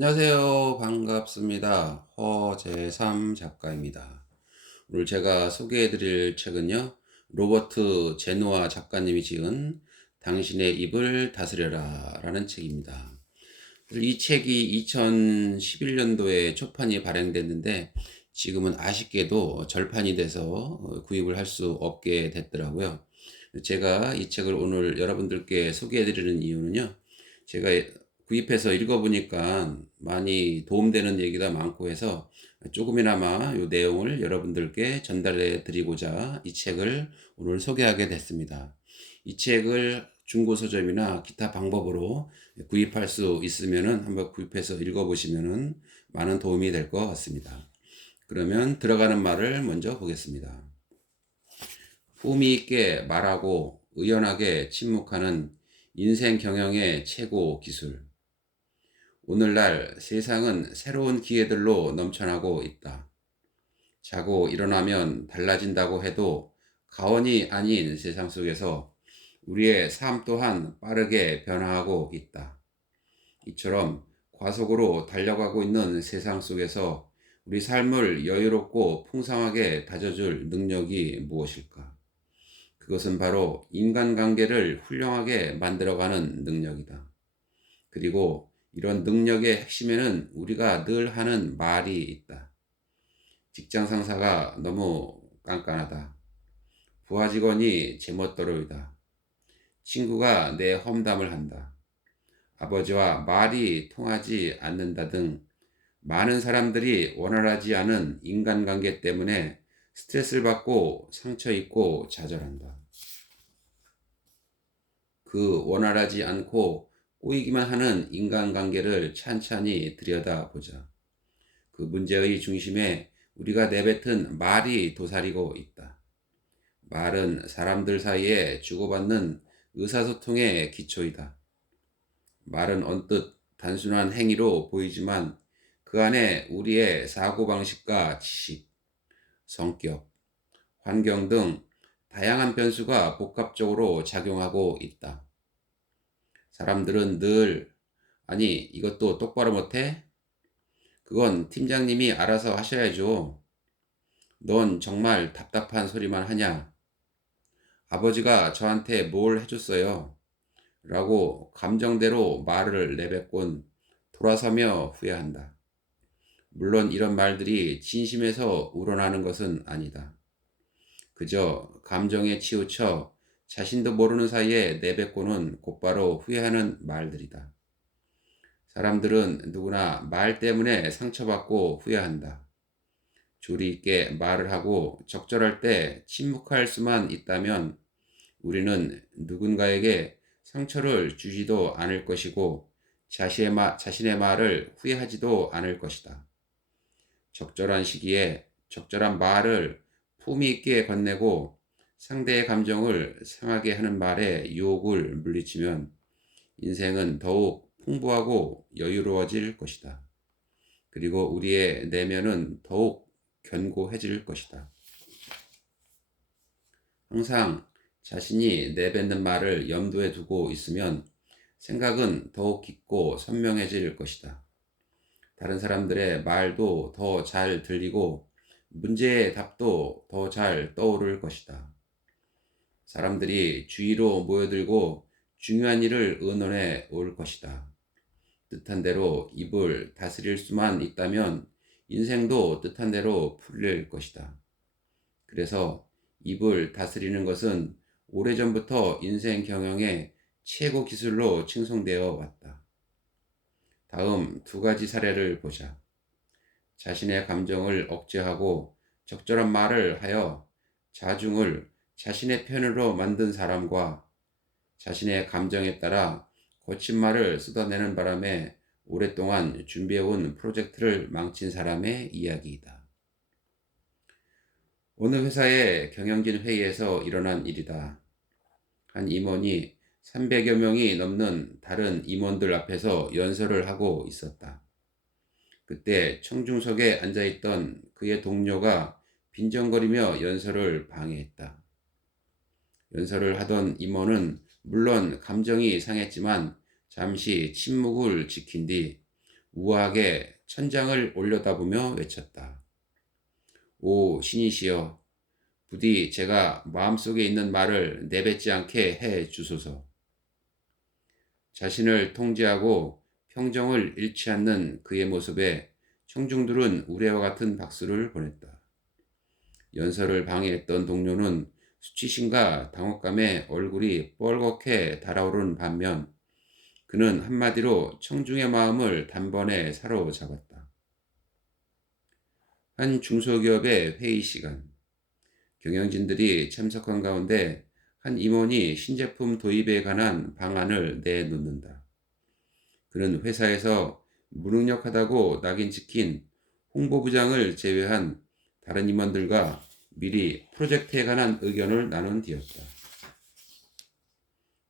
안녕하세요. 반갑습니다. 허재삼 작가입니다. 오늘 제가 소개해 드릴 책은요, 로버트 제노아 작가님이 지은 당신의 입을 다스려라 라는 책입니다. 이 책이 2011년도에 초판이 발행됐는데 지금은 아쉽게도 절판이 돼서 구입을 할 수 없게 됐더라고요. 제가 이 책을 오늘 여러분들께 소개해 드리는 이유는요, 제가 구입해서 읽어보니까 많이 도움되는 얘기가 많고 해서 조금이나마 이 내용을 여러분들께 전달해 드리고자 이 책을 오늘 소개하게 됐습니다. 이 책을 중고 서점이나 기타 방법으로 구입할 수 있으면은 한번 구입해서 읽어보시면은 많은 도움이 될 것 같습니다. 그러면 들어가는 말을 먼저 보겠습니다. 품위 있게 말하고 의연하게 침묵하는 인생 경영의 최고 기술. 오늘날 세상은 새로운 기회들로 넘쳐나고 있다. 자고 일어나면 달라진다고 해도 가언이 아닌 세상 속에서 우리의 삶 또한 빠르게 변화하고 있다. 이처럼 과속으로 달려가고 있는 세상 속에서 우리 삶을 여유롭고 풍성하게 다져줄 능력이 무엇일까? 그것은 바로 인간관계를 훌륭하게 만들어가는 능력이다. 그리고 이런 능력의 핵심에는 우리가 늘 하는 말이 있다. 직장 상사가 너무 깐깐하다. 부하 직원이 제멋대로이다. 친구가 내 험담을 한다. 아버지와 말이 통하지 않는다 등 많은 사람들이 원활하지 않은 인간관계 때문에 스트레스를 받고 상처 입고 좌절한다. 그 원활하지 않고 꼬이기만 하는 인간관계를 찬찬히 들여다보자. 그 문제의 중심에 우리가 내뱉은 말이 도사리고 있다. 말은 사람들 사이에 주고받는 의사소통의 기초이다. 말은 언뜻 단순한 행위로 보이지만 그 안에 우리의 사고방식과 지식, 성격, 환경 등 다양한 변수가 복합적으로 작용하고 있다. 사람들은 늘, 아니, 이것도 똑바로 못해? 그건 팀장님이 알아서 하셔야죠. 넌 정말 답답한 소리만 하냐? 아버지가 저한테 뭘 해줬어요? 라고 감정대로 말을 내뱉곤 돌아서며 후회한다. 물론 이런 말들이 진심에서 우러나는 것은 아니다. 그저 감정에 치우쳐 자신도 모르는 사이에 내뱉고는 곧바로 후회하는 말들이다. 사람들은 누구나 말 때문에 상처받고 후회한다. 조리 있게 말을 하고 적절할 때 침묵할 수만 있다면 우리는 누군가에게 상처를 주지도 않을 것이고 자신의 말을 후회하지도 않을 것이다. 적절한 시기에 적절한 말을 품위 있게 건네고 상대의 감정을 상하게 하는 말에 유혹을 물리치면 인생은 더욱 풍부하고 여유로워질 것이다. 그리고 우리의 내면은 더욱 견고해질 것이다. 항상 자신이 내뱉는 말을 염두에 두고 있으면 생각은 더욱 깊고 선명해질 것이다. 다른 사람들의 말도 더 잘 들리고 문제의 답도 더 잘 떠오를 것이다. 사람들이 주위로 모여들고 중요한 일을 의논해 올 것이다. 뜻한 대로 입을 다스릴 수만 있다면 인생도 뜻한 대로 풀릴 것이다. 그래서 입을 다스리는 것은 오래전부터 인생 경영의 최고 기술로 칭송되어 왔다. 다음 두 가지 사례를 보자. 자신의 감정을 억제하고 적절한 말을 하여 자중을 자신의 편으로 만든 사람과 자신의 감정에 따라 거친 말을 쏟아내는 바람에 오랫동안 준비해온 프로젝트를 망친 사람의 이야기이다. 어느 회사의 경영진 회의에서 일어난 일이다. 한 임원이 300여 명이 넘는 다른 임원들 앞에서 연설을 하고 있었다. 그때 청중석에 앉아있던 그의 동료가 빈정거리며 연설을 방해했다. 연설을 하던 임원은 물론 감정이 상했지만 잠시 침묵을 지킨 뒤 우아하게 천장을 올려다보며 외쳤다. 오 신이시여, 부디 제가 마음속에 있는 말을 내뱉지 않게 해 주소서. 자신을 통제하고 평정을 잃지 않는 그의 모습에 청중들은 우레와 같은 박수를 보냈다. 연설을 방해했던 동료는 수치심과 당혹감에 얼굴이 뻘겋게 달아오른 반면 그는 한마디로 청중의 마음을 단번에 사로잡았다. 한 중소기업의 회의 시간, 경영진들이 참석한 가운데 한 임원이 신제품 도입에 관한 방안을 내놓는다. 그는 회사에서 무능력하다고 낙인 찍힌 홍보부장을 제외한 다른 임원들과 미리 프로젝트에 관한 의견을 나눈 뒤였다.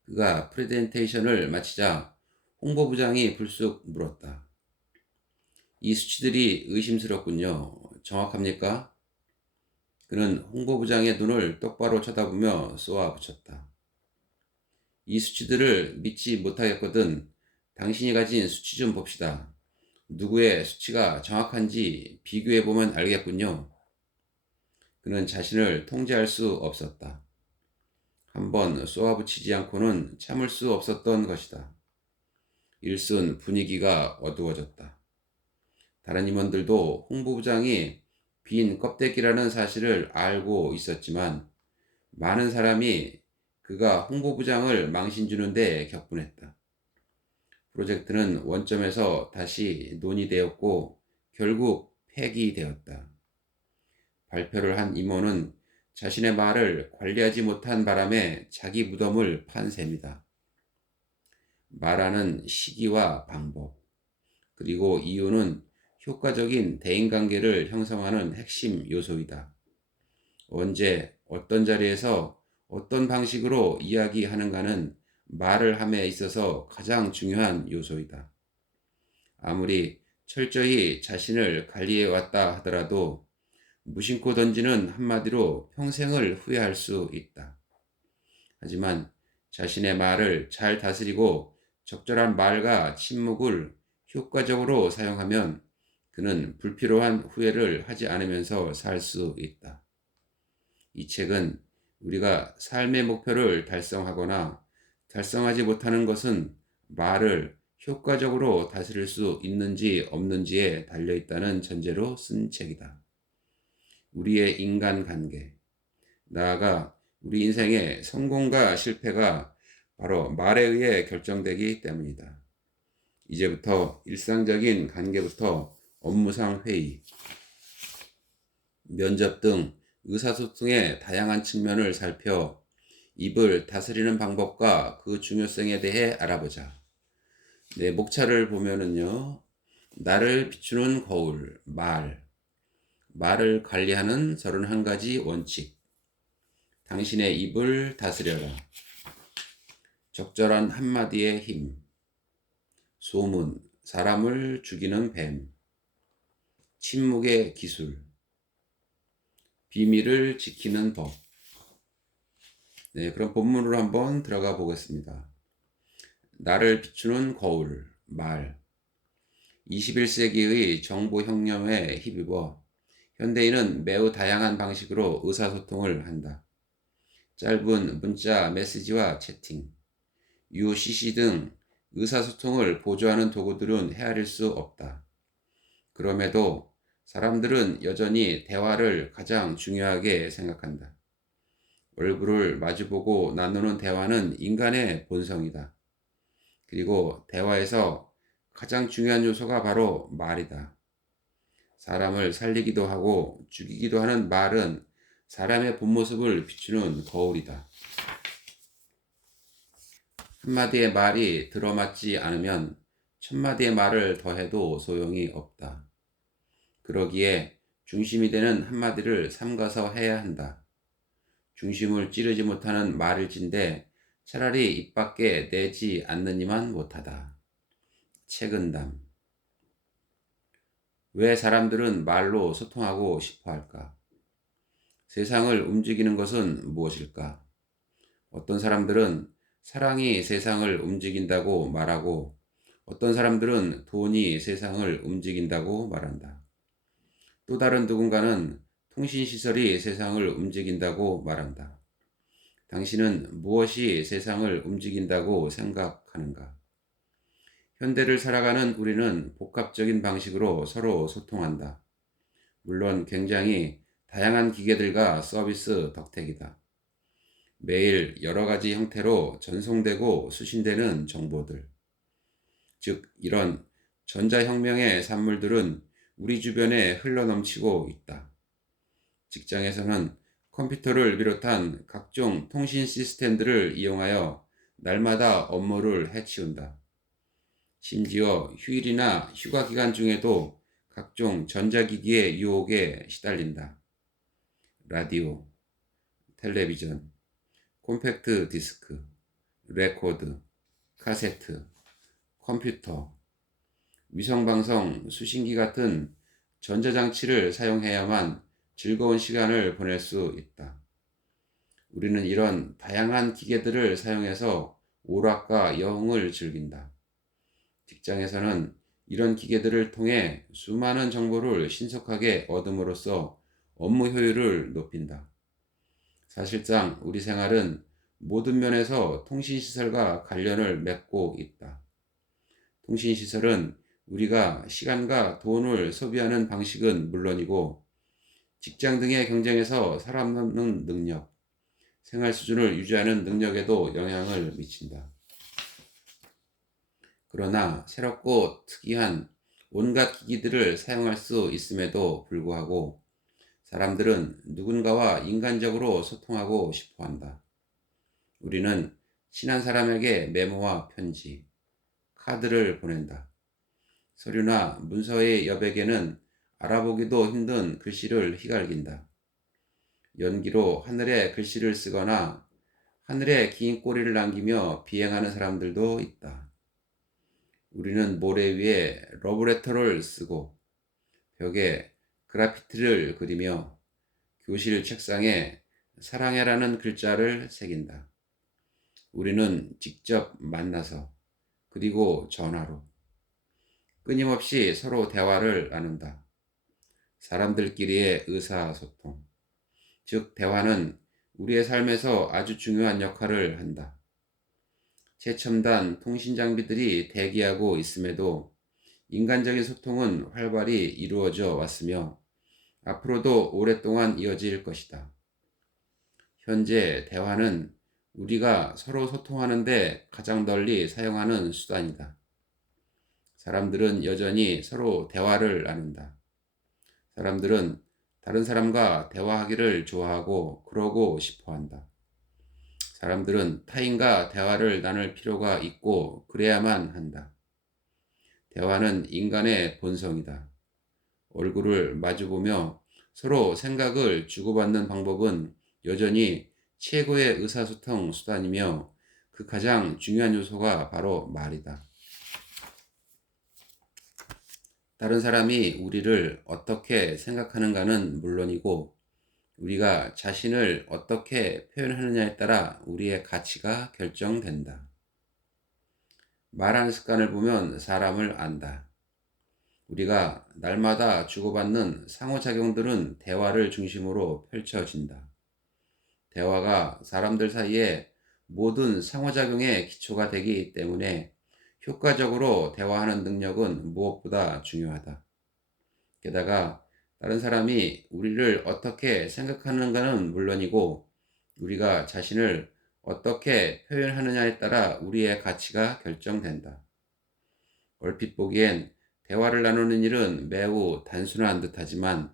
그가 프레젠테이션을 마치자 홍보부장이 불쑥 물었다. 이 수치들이 의심스럽군요. 정확합니까? 그는 홍보부장의 눈을 똑바로 쳐다보며 쏘아붙였다. 이 수치들을 믿지 못하겠거든 당신이 가진 수치 좀 봅시다. 누구의 수치가 정확한지 비교해보면 알겠군요. 그는 자신을 통제할 수 없었다. 한번 쏘아붙이지 않고는 참을 수 없었던 것이다. 일순 분위기가 어두워졌다. 다른 임원들도 홍보부장이 빈 껍데기라는 사실을 알고 있었지만 많은 사람이 그가 홍보부장을 망신주는데 격분했다. 프로젝트는 원점에서 다시 논의되었고 결국 폐기되었다. 발표를 한 임원은 자신의 말을 관리하지 못한 바람에 자기 무덤을 판 셈이다. 말하는 시기와 방법, 그리고 이유는 효과적인 대인관계를 형성하는 핵심 요소이다. 언제, 어떤 자리에서, 어떤 방식으로 이야기하는가는 말을 함에 있어서 가장 중요한 요소이다. 아무리 철저히 자신을 관리해 왔다 하더라도 무심코 던지는 한마디로 평생을 후회할 수 있다. 하지만 자신의 말을 잘 다스리고 적절한 말과 침묵을 효과적으로 사용하면 그는 불필요한 후회를 하지 않으면서 살 수 있다. 이 책은 우리가 삶의 목표를 달성하거나 달성하지 못하는 것은 말을 효과적으로 다스릴 수 있는지 없는지에 달려있다는 전제로 쓴 책이다. 우리의 인간관계, 나아가 우리 인생의 성공과 실패가 바로 말에 의해 결정되기 때문이다. 이제부터 일상적인 관계부터 업무상 회의, 면접 등 의사소통의 다양한 측면을 살펴 입을 다스리는 방법과 그 중요성에 대해 알아보자. 네, 목차를 보면은요. 나를 비추는 거울, 말을 관리하는 31가지 원칙, 당신의 입을 다스려라, 적절한 한마디의 힘, 소문, 사람을 죽이는 뱀, 침묵의 기술, 비밀을 지키는 법. 네, 그럼 본문으로 한번 들어가 보겠습니다. 나를 비추는 거울, 말. 21세기의 정보혁명에 힘입어 현대인은 매우 다양한 방식으로 의사소통을 한다. 짧은 문자 메시지와 채팅, UCC 등 의사소통을 보조하는 도구들은 헤아릴 수 없다. 그럼에도 사람들은 여전히 대화를 가장 중요하게 생각한다. 얼굴을 마주보고 나누는 대화는 인간의 본성이다. 그리고 대화에서 가장 중요한 요소가 바로 말이다. 사람을 살리기도 하고 죽이기도 하는 말은 사람의 본 모습을 비추는 거울이다. 한마디의 말이 들어맞지 않으면 천마디의 말을 더해도 소용이 없다. 그러기에 중심이 되는 한마디를 삼가서 해야 한다. 중심을 찌르지 못하는 말을 진대 차라리 입 밖에 내지 않느니만 못하다. 책은담. 왜 사람들은 말로 소통하고 싶어 할까? 세상을 움직이는 것은 무엇일까? 어떤 사람들은 사랑이 세상을 움직인다고 말하고 어떤 사람들은 돈이 세상을 움직인다고 말한다. 또 다른 누군가는 통신시설이 세상을 움직인다고 말한다. 당신은 무엇이 세상을 움직인다고 생각하는가? 현대를 살아가는 우리는 복합적인 방식으로 서로 소통한다. 물론 굉장히 다양한 기계들과 서비스 덕택이다. 매일 여러 가지 형태로 전송되고 수신되는 정보들. 즉, 이런 전자혁명의 산물들은 우리 주변에 흘러넘치고 있다. 직장에서는 컴퓨터를 비롯한 각종 통신 시스템들을 이용하여 날마다 업무를 해치운다. 심지어 휴일이나 휴가 기간 중에도 각종 전자기기의 유혹에 시달린다. 라디오, 텔레비전, 콤팩트 디스크, 레코드, 카세트, 컴퓨터, 위성방송, 수신기 같은 전자장치를 사용해야만 즐거운 시간을 보낼 수 있다. 우리는 이런 다양한 기계들을 사용해서 오락과 여흥을 즐긴다. 직장에서는 이런 기계들을 통해 수많은 정보를 신속하게 얻음으로써 업무 효율을 높인다. 사실상 우리 생활은 모든 면에서 통신시설과 관련을 맺고 있다. 통신시설은 우리가 시간과 돈을 소비하는 방식은 물론이고 직장 등의 경쟁에서 살아남는 능력, 생활 수준을 유지하는 능력에도 영향을 미친다. 그러나 새롭고 특이한 온갖 기기들을 사용할 수 있음에도 불구하고 사람들은 누군가와 인간적으로 소통하고 싶어 한다. 우리는 친한 사람에게 메모와 편지, 카드를 보낸다. 서류나 문서의 여백에는 알아보기도 힘든 글씨를 휘갈긴다. 연기로 하늘에 글씨를 쓰거나 하늘에 긴 꼬리를 남기며 비행하는 사람들도 있다. 우리는 모래 위에 러브레터를 쓰고 벽에 그래피티를 그리며 교실 책상에 사랑해라는 글자를 새긴다. 우리는 직접 만나서 그리고 전화로 끊임없이 서로 대화를 나눈다. 사람들끼리의 의사소통, 즉 대화는 우리의 삶에서 아주 중요한 역할을 한다. 최첨단 통신 장비들이 대기하고 있음에도 인간적인 소통은 활발히 이루어져 왔으며 앞으로도 오랫동안 이어질 것이다. 현재 대화는 우리가 서로 소통하는데 가장 널리 사용하는 수단이다. 사람들은 여전히 서로 대화를 나눈다. 사람들은 다른 사람과 대화하기를 좋아하고 그러고 싶어 한다. 사람들은 타인과 대화를 나눌 필요가 있고 그래야만 한다. 대화는 인간의 본성이다. 얼굴을 마주보며 서로 생각을 주고받는 방법은 여전히 최고의 의사소통 수단이며 그 가장 중요한 요소가 바로 말이다. 다른 사람이 우리를 어떻게 생각하는가는 물론이고 우리가 자신을 어떻게 표현하느냐에 따라 우리의 가치가 결정된다. 말하는 습관을 보면 사람을 안다. 우리가 날마다 주고받는 상호작용들은 대화를 중심으로 펼쳐진다. 대화가 사람들 사이에 모든 상호작용의 기초가 되기 때문에 효과적으로 대화하는 능력은 무엇보다 중요하다. 게다가 다른 사람이 우리를 어떻게 생각하는가는 물론이고 우리가 자신을 어떻게 표현하느냐에 따라 우리의 가치가 결정된다. 얼핏 보기엔 대화를 나누는 일은 매우 단순한 듯하지만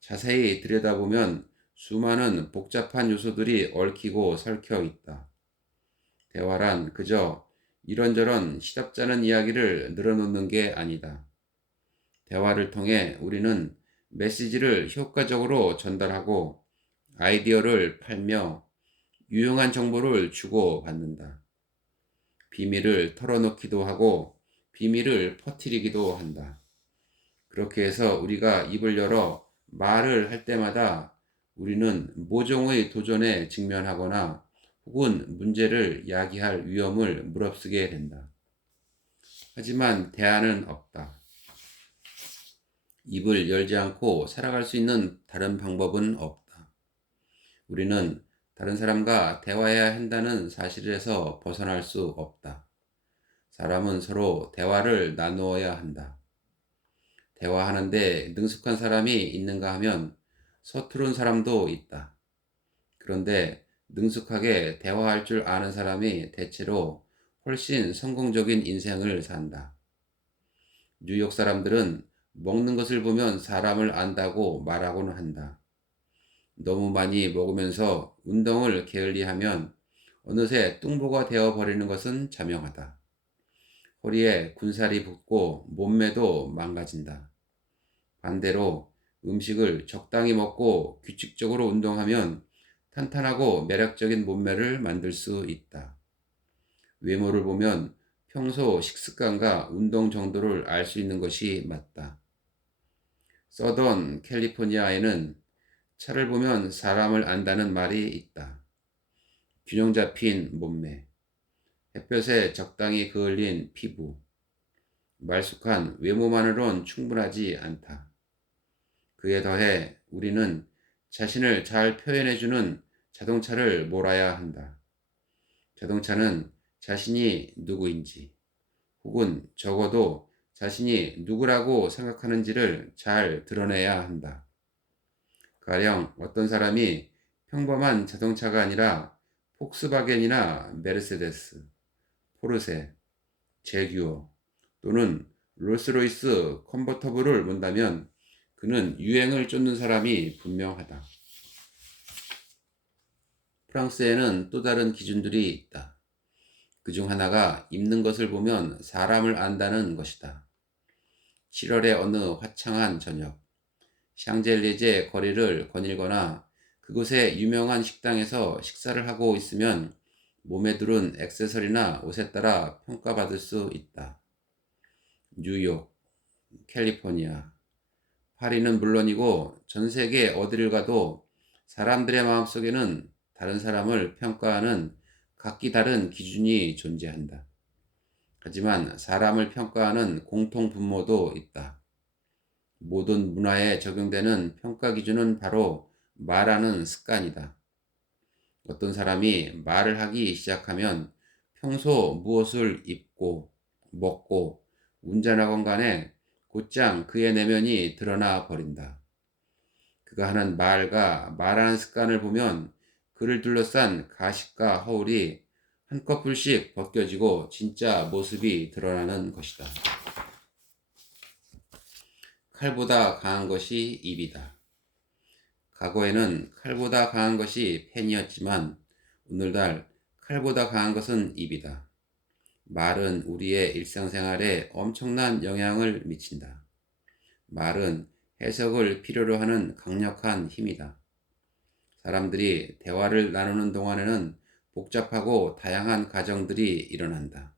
자세히 들여다보면 수많은 복잡한 요소들이 얽히고 설켜 있다. 대화란 그저 이런저런 시답잖은 이야기를 늘어놓는 게 아니다. 대화를 통해 우리는 메시지를 효과적으로 전달하고 아이디어를 팔며 유용한 정보를 주고받는다. 비밀을 털어놓기도 하고 비밀을 퍼뜨리기도 한다. 그렇게 해서 우리가 입을 열어 말을 할 때마다 우리는 모종의 도전에 직면하거나 혹은 문제를 야기할 위험을 무릅쓰게 된다. 하지만 대안은 없다. 입을 열지 않고 살아갈 수 있는 다른 방법은 없다. 우리는 다른 사람과 대화해야 한다는 사실에서 벗어날 수 없다. 사람은 서로 대화를 나누어야 한다. 대화하는데 능숙한 사람이 있는가 하면 서투른 사람도 있다. 그런데 능숙하게 대화할 줄 아는 사람이 대체로 훨씬 성공적인 인생을 산다. 뉴욕 사람들은 먹는 것을 보면 사람을 안다고 말하곤 한다. 너무 많이 먹으면서 운동을 게을리하면 어느새 뚱보가 되어 버리는 것은 자명하다. 허리에 군살이 붙고 몸매도 망가진다. 반대로 음식을 적당히 먹고 규칙적으로 운동하면 탄탄하고 매력적인 몸매를 만들 수 있다. 외모를 보면 평소 식습관과 운동 정도를 알 수 있는 것이 맞다. 서던 캘리포니아에는 차를 보면 사람을 안다는 말이 있다. 균형 잡힌 몸매, 햇볕에 적당히 그을린 피부, 말쑥한 외모만으론 충분하지 않다. 그에 더해 우리는 자신을 잘 표현해주는 자동차를 몰아야 한다. 자동차는 자신이 누구인지, 혹은 적어도 자신이 누구라고 생각하는지를 잘 드러내야 한다. 가령 어떤 사람이 평범한 자동차가 아니라 폭스바겐이나 메르세데스, 포르쉐, 제규어 또는 롤스로이스 컨버터블을 본다면 그는 유행을 쫓는 사람이 분명하다. 프랑스에는 또 다른 기준들이 있다. 그중 하나가 입는 것을 보면 사람을 안다는 것이다. 7월의 어느 화창한 저녁, 샹젤리제 거리를 거닐거나 그곳의 유명한 식당에서 식사를 하고 있으면 몸에 두른 액세서리나 옷에 따라 평가받을 수 있다. 뉴욕, 캘리포니아, 파리는 물론이고 전 세계 어디를 가도 사람들의 마음속에는 다른 사람을 평가하는 각기 다른 기준이 존재한다. 하지만 사람을 평가하는 공통 분모도 있다. 모든 문화에 적용되는 평가 기준은 바로 말하는 습관이다. 어떤 사람이 말을 하기 시작하면 평소 무엇을 입고, 먹고, 운전하건 간에 곧장 그의 내면이 드러나 버린다. 그가 하는 말과 말하는 습관을 보면 그를 둘러싼 가식과 허울이 한꺼풀씩 벗겨지고 진짜 모습이 드러나는 것이다. 칼보다 강한 것이 입이다. 과거에는 칼보다 강한 것이 펜이었지만 오늘날 칼보다 강한 것은 입이다. 말은 우리의 일상생활에 엄청난 영향을 미친다. 말은 해석을 필요로 하는 강력한 힘이다. 사람들이 대화를 나누는 동안에는 복잡하고 다양한 과정들이 일어난다.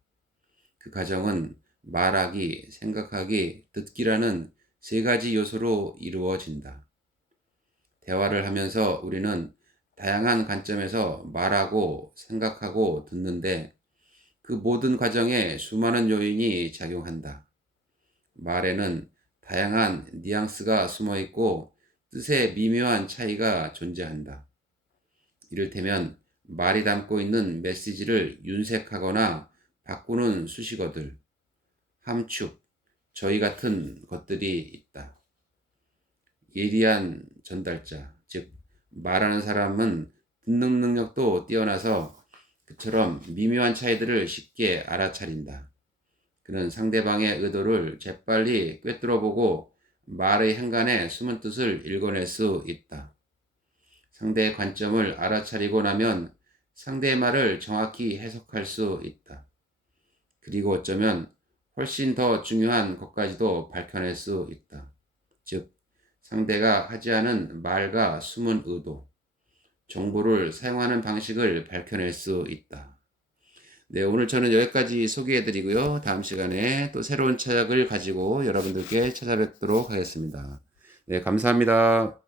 그 과정은 말하기, 생각하기, 듣기라는 세 가지 요소로 이루어진다. 대화를 하면서 우리는 다양한 관점에서 말하고 생각하고 듣는데 그 모든 과정에 수많은 요인이 작용한다. 말에는 다양한 뉘앙스가 숨어 있고 뜻의 미묘한 차이가 존재한다. 이를테면 말이 담고 있는 메시지를 윤색하거나 바꾸는 수식어들, 함축, 저희 같은 것들이 있다. 예리한 전달자, 즉 말하는 사람은 듣는 능력도 뛰어나서 그처럼 미묘한 차이들을 쉽게 알아차린다. 그는 상대방의 의도를 재빨리 꿰뚫어보고 말의 행간에 숨은 뜻을 읽어낼 수 있다. 상대의 관점을 알아차리고 나면 상대의 말을 정확히 해석할 수 있다. 그리고 어쩌면 훨씬 더 중요한 것까지도 밝혀낼 수 있다. 즉, 상대가 하지 않은 말과 숨은 의도, 정보를 사용하는 방식을 밝혀낼 수 있다. 네, 오늘 저는 여기까지 소개해드리고요. 다음 시간에 또 새로운 책을 가지고 여러분들께 찾아뵙도록 하겠습니다. 네, 감사합니다.